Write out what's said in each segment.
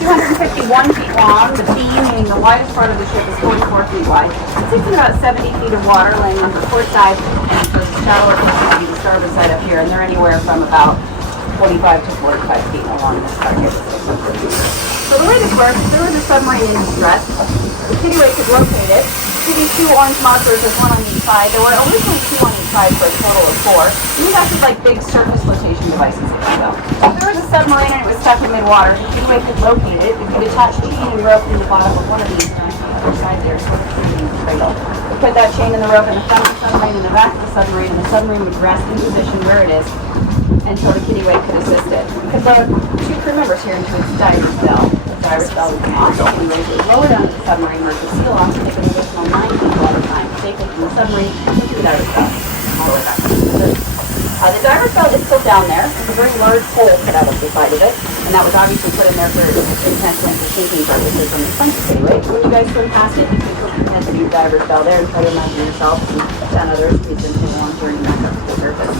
251 feet long. The beam, meaning the widest part of the ship, is 44 feet wide. It sits in about 70 feet of water, laying on the port side, and so the shallower portion would be the starboard side up here, and they're anywhere from about 45 to 45 feet along this part here. So the way this works, if there was a submarine in distress, the Kittywake could locate it. See these two orange markers, there's one on each side. There were originally two on each side for a total of 4. These acted like big surface flotation devices, if you will. If there was a submarine and it was stuck in mid-water, the Kittywake could locate it. It could attach chain and rope in the bottom of one of these on the other side there, sort of creating a cradle. We put that chain and the rope in the front of the submarine and the back of the submarine, and the submarine would rest in position where it is until the Kittywake could assist it. Because there are 2 crew members here into its diver's bell. The diver's bell would come off, the Kittywake would lower down to the submarine where it would seal off and take an additional 9 people at a time, safely from the submarine into the diver's bell, all the way back to the the diver's bell is still down there. There's a very large hole cut out of the side of it, and that was obviously put in there for intentionally for sinking purposes on the front of the Kittywake. When you guys swim past it, you can put the new diver's bell there and try to imagine yourself and 10 others who've been swimming along here and back up to the surface.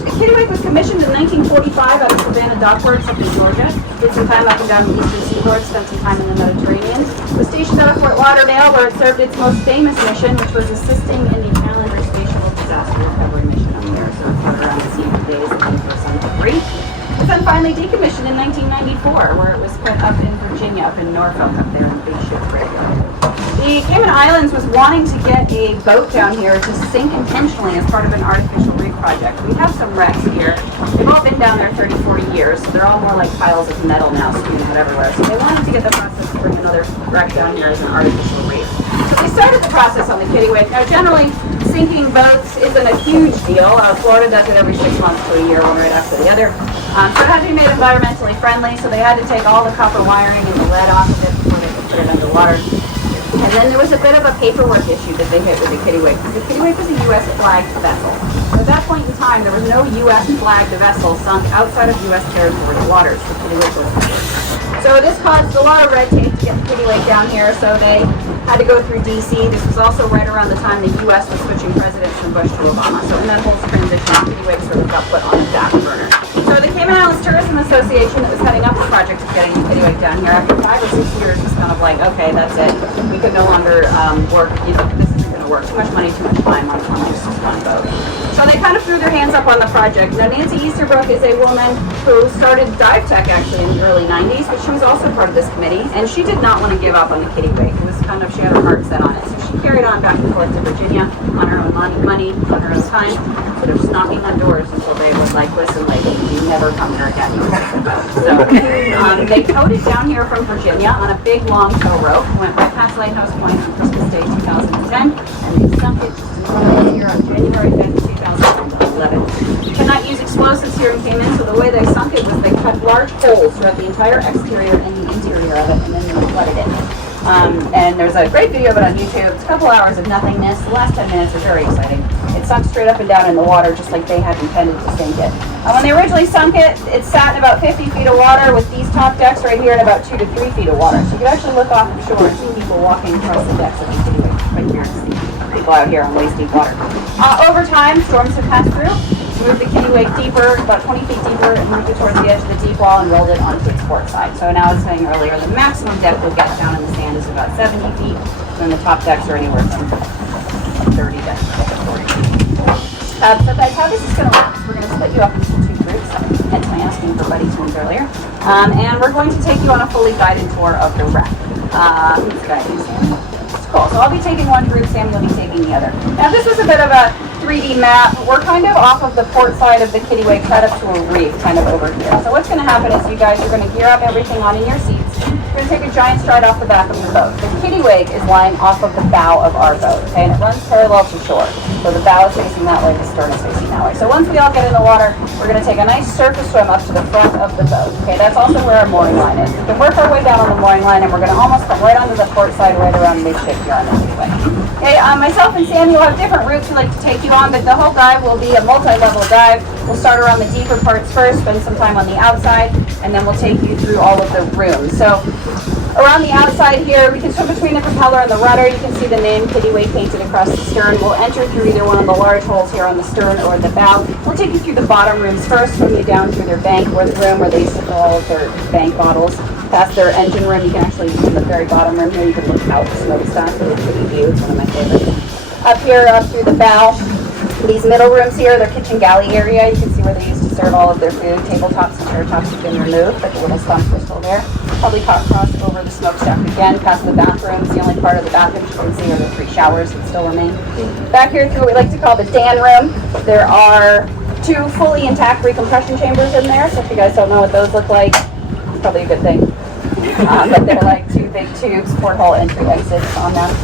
The Kittywake was commissioned in 1945 out of Savannah Dockworks up in Georgia. Did some time up and down the eastern seaboard, spent some time in the Mediterranean. Was stationed out of Fort Lauderdale, where it served its most famous mission, which was assisting in the Challenger spatial disaster recovery mission up there. So it's around the sea for days looking for some debris. It was then finally decommissioned in 1994, where it was put up in Virginia, up in Norfolk, up there in the big ship graveyard. The Cayman Islands was wanting to get a boat down here to sink intentionally as part of an artificial reef project. We have some wrecks here. They've all been down there 30, 40 years, so they're all more like piles of metal now, strewn out everywhere. So they wanted to get the process to bring another wreck down here as an artificial reef. So they started the process on the Kittywake. Now, generally, sinking boats isn't a huge deal. Florida does it every 6 months to a year, one right after the other. So it had to be made environmentally friendly, so they had to take all the copper wiring and the lead off of it before they could put it underwater. And then there was a bit of a paperwork issue that they hit with the Kittywake, because the Kittywake was a U.S. flagged vessel. At that point in time, there was no U.S. flagged vessel sunk outside of U.S. territorial waters. The Kittywake was covered. So this caused a lot of red tape to get the Kittywake down here, so they had to go through D.C. This was also right around the time the U.S. was switching presidents from Bush to Obama. So in that whole transition, the Kittywake sort of got put on the back burner. So the Cayman Islands Tourism Association that was heading up the project of getting the Kittywake down here, after 5 or 6 years, was kind of like, okay, that's it. We could no longer work, this isn't going to work. Too much money, too much time on just one boat. So they kind of threw their hands up on the project. Now, Nancy Easterbrook is a woman who started Dive Tech actually in the early 90s, but she was also part of this committee, and she did not want to give up on the Kittywake. It was kind of, she had her heart set on it. So she carried on back and forth to Virginia on her own money, on her own time, sort of just knocking on doors until they was like, listen, lady, you never come here again. So they towed it down here from Virginia on a big long tow rope, went right past Lighthouse Point on Christmas Day 2010, and they sunk it just in front of us here on January 5th, 2011. You cannot use explosives here in Cayman, so the way they sunk it was they cut large holes throughout the entire exterior and the interior of it, and then they flooded it. And there's a great video of it on YouTube. It's a couple hours of nothingness. The last 10 minutes are very exciting. It sunk straight up and down in the water just like they had intended to sink it. When they originally sunk it, it sat in about 50 feet of water with these top decks right here and about 2 to 3 feet of water. So you could actually look off the shore and see people walking across the decks of the Kittywake right here. People out here on waist deep water. Over time, storms have passed through. Moved the Kittywake deeper, about 20 feet deeper, and moved it towards the edge of the deep wall and rolled it onto its port side. So now I was saying earlier, the maximum depth we'll get down in the sand is about 70 feet, and the top decks are anywhere from 30 to 40 feet. So guys, how this is going to work is we're going to split you up into 2 groups, hence my asking for buddy twins earlier, and we're going to take you on a fully guided tour of the wreck. Who's guiding Sammy? Cool, so I'll be taking one group, Sammy will be taking the other. Now this was a bit of a 3D map. We're kind of off of the port side of the Kittywake, right up to a reef, kind of over here. So what's going to happen is you guys are going to gear up everything on in your seats. You're going to take a giant stride off the back of your boat. The Kittywake is lying off of the bow of our boat, okay, and it runs parallel to shore. So the bow is facing that way, the stern is facing that way. So once we all get in the water, we're going to take a nice surface swim up to the front of the boat. Okay, that's also where our mooring line is. We can work our way down on the mooring line, and we're going to almost come right onto the port side, right around midship here on the Kittywake. Okay, myself and Sammy will have different routes we'd like to take you on, but the whole dive will be a multi-level dive. We'll start around the deeper parts first, spend some time on the outside, and then we'll take you through all of the rooms. So around the outside here, we can swim between the propeller and the rudder. You can see the name Kittywake painted across the stern. We'll enter through either one of the large holes here on the stern or the bow. We'll take you through the bottom rooms first, swim you down through their bank or the room where they used to fill all of their bank bottles. Past their engine room, you can actually, in the very bottom room here, you can look out the smokestack. It's a pretty view. It's one of my favorites. Up here, up through the bow, these middle rooms here, their kitchen galley area. You can see where they used to serve all of their food. Tabletops and countertops have been removed, but the little stumps are still there. Probably crossed over the smokestack again, past the bathrooms. The only part of the bathroom you can see are the 3 showers that still remain. Back here through what we like to call the Dan room, there are 2 fully intact recompression chambers in there. So if you guys don't know what those look like, it's probably a good thing. But they're like 2 big tubes, porthole entry exits on them.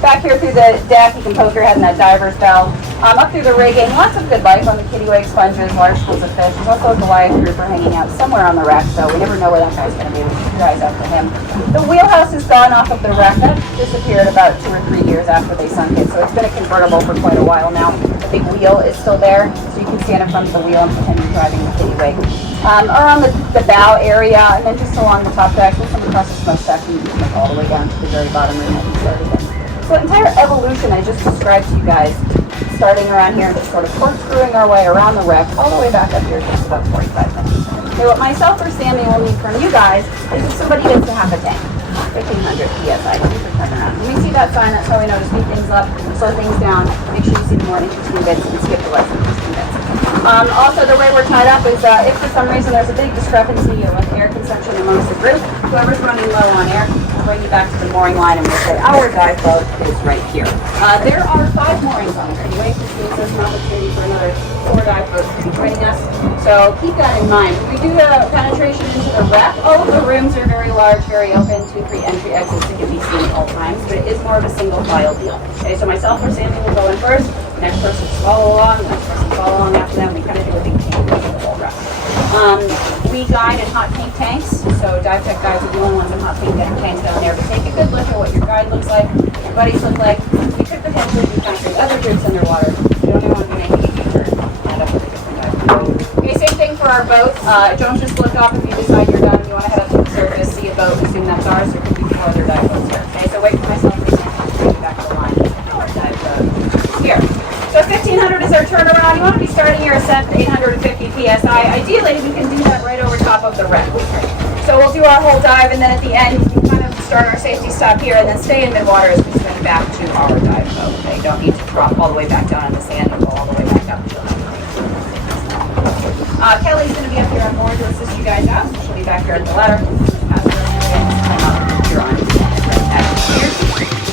Back here through the deck, you can poke your head in that diver's bell. Up through the rigging, lots of good life on the Kittywake, sponges, large schools of fish. There's also a Goliath grouper hanging out somewhere on the wreck, so we never know where that guy's going to be. We keep your eyes out for him. The wheelhouse is gone off of the wreck. That disappeared about 2 or 3 years after they sunk it, so it's been a convertible for quite a while now. The big wheel is still there, so you can stand in front of the wheel and pretend you're driving the Kittywake. Around the bow area, and then just along the top deck, and some across the smokestack, you can make all the way down to the very bottom room that we started in. So the entire evolution I just described to you guys, starting around here and just sort of corkscrewing our way around the wreck, all the way back up here, just about 45 minutes. Okay, what myself or Sammy will need from you guys is if somebody needs to have a tank. 1500 PSI, super turn around. When we see that sign, that's how we know to speed things up, slow things down, make sure you see the more interesting bits and skip the less interesting bits. Also, the way we're tied up is if for some reason there's a big discrepancy with air consumption amongst the group, whoever's running low on air, we'll bring you back to the mooring line and we'll say our dive boat is right here. There are 5 moorings on the Kittywake, which means there's an opportunity for another 4 dive boats to be joining us. So keep that in mind. When we do the penetration into the wreck, all of the rooms are very large, very open, 2, 3 entry exits that can be seen at all times, but it is more of a single file deal. Okay, so myself or Sammy will go in first, the next person will follow along, the next person will follow along after them. We kind of do a big team for the whole wreck. We guide in hot pink tanks, so dive tech guys are the only ones in hot pink tanks down there, but take a good look at what your guide looks like, your buddies look like. We took the head group and factored other groups underwater. You don't want to be making a U-turn. End up with a different dive. Okay, same thing for our boat. Don't just look up if you decide you're done. You want to head up to the surface, see a boat, assume that's ours. There could be 4 other dive boats here. Okay, so wait for myself to bring you back to the line. Our dive boat here. So 1500 is our turnaround. You want to be starting your ascent at 850 PSI. Ideally, we can do that right over top of the wreck. So we'll do our whole dive, and then at the end, we can kind of start our safety stop here, and then stay in mid-water as we swing back to our dive boat. Okay, you don't need to drop all the way back down in the sand and go all the way back up. Kelly's going to be up here on board to assist you guys out. She'll be back here at the ladder. You're on. Here.